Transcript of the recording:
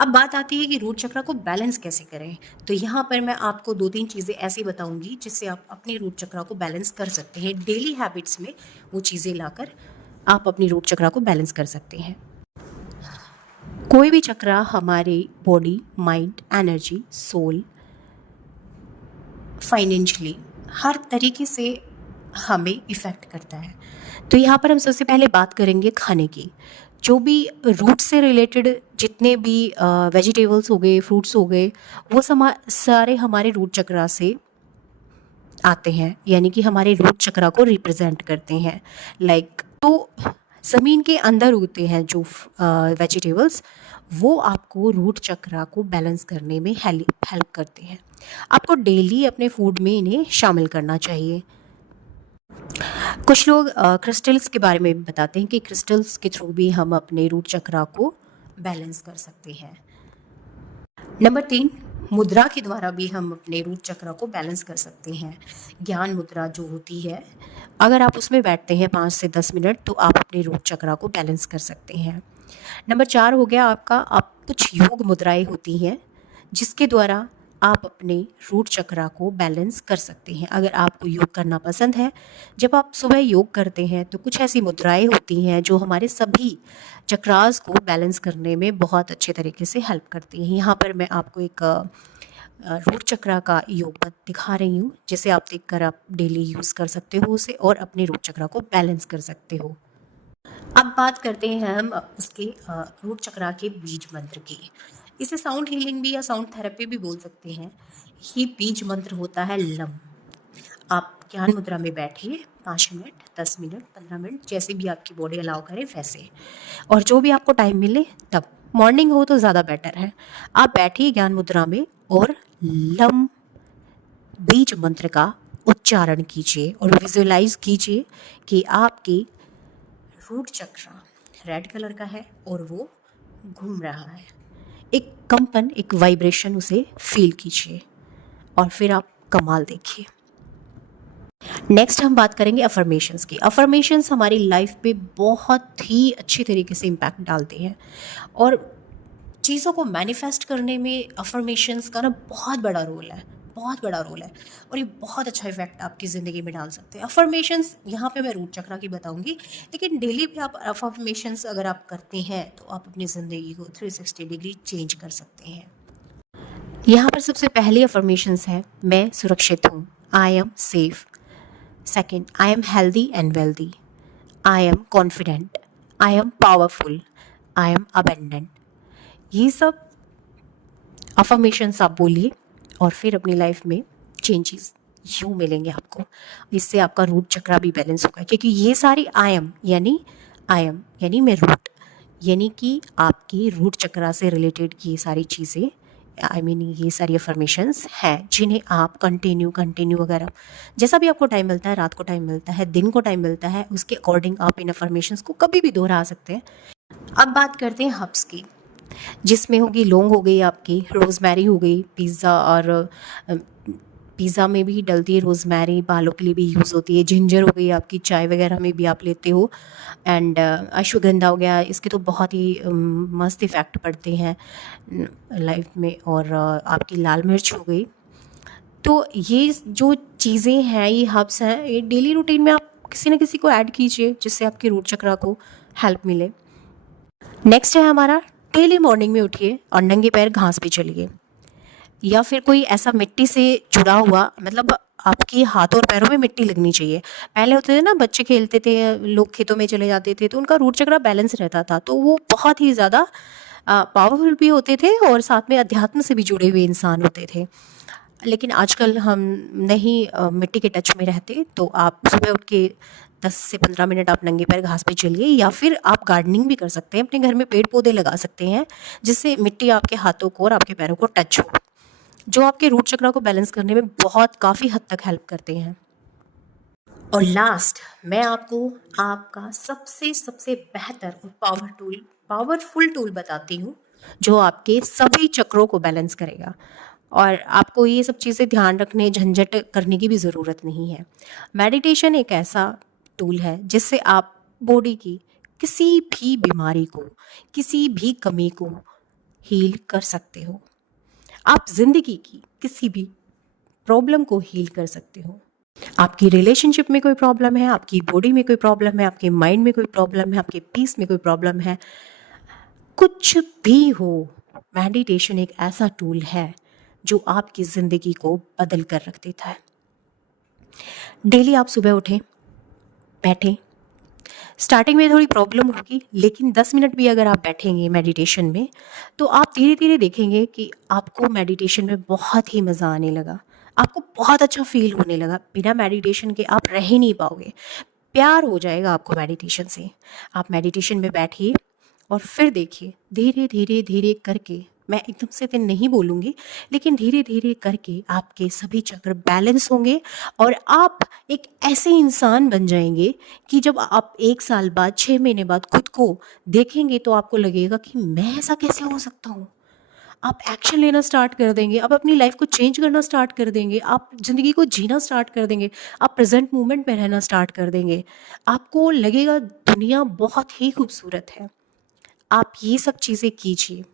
अब बात आती है कि रूट चक्र को बैलेंस कैसे करें। तो यहाँ पर मैं आपको 2-3 चीज़ें ऐसी बताऊँगी जिससे आप अपने रूट चक्र को बैलेंस कर सकते हैं। डेली हैबिट्स में वो चीज़ें लाकर आप अपनी रूट चक्र को बैलेंस कर सकते हैं। कोई भी चक्र हमारे body, mind, energy, soul, financially हर तरीके से हमें इफ़ेक्ट करता है। तो यहाँ पर हम सबसे पहले बात करेंगे खाने की। जो भी रूट से रिलेटेड जितने भी वेजिटेबल्स हो गए, फ्रूट्स हो गए, वो सारे हमारे रूट चक्र से आते हैं, यानी कि हमारे रूट चक्र को रिप्रेजेंट करते हैं। तो ज़मीन के अंदर उगते हैं जो वेजिटेबल्स, वो आपको रूट चक्र को बैलेंस करने में हेल्प करते हैं। आपको डेली अपने फूड में इन्हें शामिल करना चाहिए। कुछ लोग क्रिस्टल्स के बारे में बताते हैं कि क्रिस्टल्स के थ्रू भी हम अपने रूट चक्र को बैलेंस कर सकते हैं। नंबर 3, मुद्रा के द्वारा भी हम अपने रूट चक्र को बैलेंस कर सकते हैं। ज्ञान मुद्रा जो होती है, अगर आप उसमें बैठते हैं 5 से 10 मिनट तो आप अपने रूट चक्र को बैलेंस कर सकते हैं। नंबर 4 हो गया आपका, आप कुछ योग मुद्राएं होती हैं जिसके द्वारा आप अपने रूट चक्र को बैलेंस कर सकते हैं। अगर आपको योग करना पसंद है, जब आप सुबह योग करते हैं तो कुछ ऐसी मुद्राएं होती हैं जो हमारे सभी चक्रास को बैलेंस करने में बहुत अच्छे तरीके से हेल्प करती हैं। यहाँ पर मैं आपको एक रूट चक्र का योग दिखा रही हूँ, जिसे आप देखकर आप डेली यूज़ कर सकते हो उसे और अपने रूट चक्र को बैलेंस कर सकते हो। अब बात करते हैं हम उसके रूट चक्र के बीज मंत्र की। इसे साउंड हीलिंग भी या साउंड थेरेपी भी बोल सकते हैं। ये बीज मंत्र होता है लम। आप ज्ञान मुद्रा में बैठिए 5 मिनट, 10 मिनट, 15 मिनट, जैसे भी आपकी बॉडी अलाउ करे वैसे, और जो भी आपको टाइम मिले तब। मॉर्निंग हो तो ज़्यादा बेटर है। आप बैठिए ज्ञान मुद्रा में और लम बीज मंत्र का उच्चारण कीजिए और विजुअलाइज कीजिए कि आपके रूट चक्र रेड कलर का है और वो घूम रहा है। एक कंपन, एक वाइब्रेशन उसे फील कीजिए और फिर आप कमाल देखिए। नेक्स्ट हम बात करेंगे अफर्मेशंस की। अफर्मेशंस हमारी लाइफ पे बहुत ही अच्छी तरीके से इम्पैक्ट डालते हैं और चीज़ों को मैनिफेस्ट करने में अफर्मेशंस का ना बहुत बड़ा रोल है, बहुत बड़ा रोल है, और ये बहुत अच्छा इफेक्ट आपकी ज़िंदगी में डाल सकते हैं। अफर्मेशंस यहाँ पे मैं रूट चक्र की बताऊंगी, लेकिन डेली भी आप अफर्मेशंस अगर आप करते हैं तो आप अपनी ज़िंदगी को 360 डिग्री चेंज कर सकते हैं। यहाँ पर सबसे पहली अफर्मेशंस है, मैं सुरक्षित हूँ, I am safe. Second, I am healthy and wealthy, I am confident, I am powerful, I am abundant. ये सब अफर्मेशंस आप बोलिए और फिर अपनी लाइफ में चेंजेस यूँ मिलेंगे आपको। इससे आपका रूट चक्र भी बैलेंस होगा, क्योंकि ये सारी आई एम यानी मैं रूट, यानी कि आपकी रूट चक्र से रिलेटेड ये सारी चीज़ें, ये सारी अफर्मेशंस हैं जिन्हें आप कंटिन्यू अगर आप जैसा भी आपको टाइम मिलता है, रात को टाइम मिलता है, दिन को टाइम मिलता है, उसके अकॉर्डिंग आप इन अफर्मेशंस को कभी भी दोहरा सकते हैं। अब बात करते हैं हर्ब्स की, जिसमें होगी लौंग, हो गई आपकी रोज़मेरी, हो गई पिज़्ज़ा में भी डलती है रोज़मेरी, बालों के लिए भी यूज़ होती है। जिंजर हो गई आपकी, चाय वगैरह में भी आप लेते हो। एंड अश्वगंधा हो गया, इसके तो बहुत ही मस्त इफ़ेक्ट पड़ते हैं लाइफ में। और आपकी लाल मिर्च हो गई। तो ये जो चीज़ें हैं, ये हर्ब्स हैं, ये डेली रूटीन में आप किसी न किसी को ऐड कीजिए जिससे आपके रूट चक्र को हेल्प मिले। नेक्स्ट है हमारा, डेली मॉर्निंग में उठिए और नंगे पैर घास पे चलिए, या फिर कोई ऐसा मिट्टी से जुड़ा हुआ, मतलब आपके हाथ और पैरों में मिट्टी लगनी चाहिए। पहले होते थे ना, बच्चे खेलते थे, लोग खेतों में चले जाते थे तो उनका रूट चक्र बैलेंस रहता था, तो वो बहुत ही ज़्यादा पावरफुल भी होते थे और साथ में अध्यात्म से भी जुड़े हुए इंसान होते थे। लेकिन आजकल हम नहीं मिट्टी के टच में रहते, तो आप सुबह उठ के 10 से 15 मिनट आप नंगे पैर घास पे चलिए, या फिर आप गार्डनिंग भी कर सकते हैं, अपने घर में पेड़ पौधे लगा सकते हैं जिससे मिट्टी आपके हाथों को और आपके पैरों को टच हो, जो आपके रूट चक्र को बैलेंस करने में बहुत काफ़ी हद तक हेल्प करते हैं। और लास्ट, मैं आपको आपका सबसे सबसे बेहतर और पावरफुल टूल बताती हूँ जो आपके सभी चक्रों को बैलेंस करेगा, और आपको ये सब चीज़ें ध्यान रखने, झंझट करने की भी ज़रूरत नहीं है। मेडिटेशन एक ऐसा टूल है जिससे आप बॉडी की किसी भी बीमारी को, किसी भी कमी को हील कर सकते हो। आप ज़िंदगी की किसी भी प्रॉब्लम को हील कर सकते हो। आपकी रिलेशनशिप में कोई प्रॉब्लम है, आपकी बॉडी में कोई प्रॉब्लम है, आपके माइंड में कोई प्रॉब्लम है, आपके पीस में कोई प्रॉब्लम है, कुछ भी हो, मेडिटेशन एक ऐसा टूल है जो आपकी ज़िंदगी को बदल कर रख देता है। डेली आप सुबह उठें, बैठें। स्टार्टिंग में थोड़ी प्रॉब्लम होगी, लेकिन 10 मिनट भी अगर आप बैठेंगे मेडिटेशन में, तो आप धीरे-धीरे देखेंगे कि आपको मेडिटेशन में बहुत ही मज़ा आने लगा। आपको बहुत अच्छा फ़ील होने लगा। बिना मेडिटेशन के आप रह ही नहीं पाओगे। प्यार हो जाएगा आपको मेडिटेशन से। आप मेडिटेशन में बैठिए और फिर देखिए, धीरे धीरे धीरे करके, मैं एकदम से तो नहीं बोलूँगी, लेकिन धीरे धीरे करके आपके सभी चक्र बैलेंस होंगे और आप एक ऐसे इंसान बन जाएंगे कि जब आप 1 साल बाद, 6 महीने बाद खुद को देखेंगे तो आपको लगेगा कि मैं ऐसा कैसे हो सकता हूँ। आप एक्शन लेना स्टार्ट कर देंगे, आप अपनी लाइफ को चेंज करना स्टार्ट कर देंगे, आप ज़िंदगी को जीना स्टार्ट कर देंगे, आप प्रेज़ेंट मोमेंट में रहना स्टार्ट कर देंगे। आपको लगेगा दुनिया बहुत ही खूबसूरत है। आप ये सब चीज़ें कीजिए।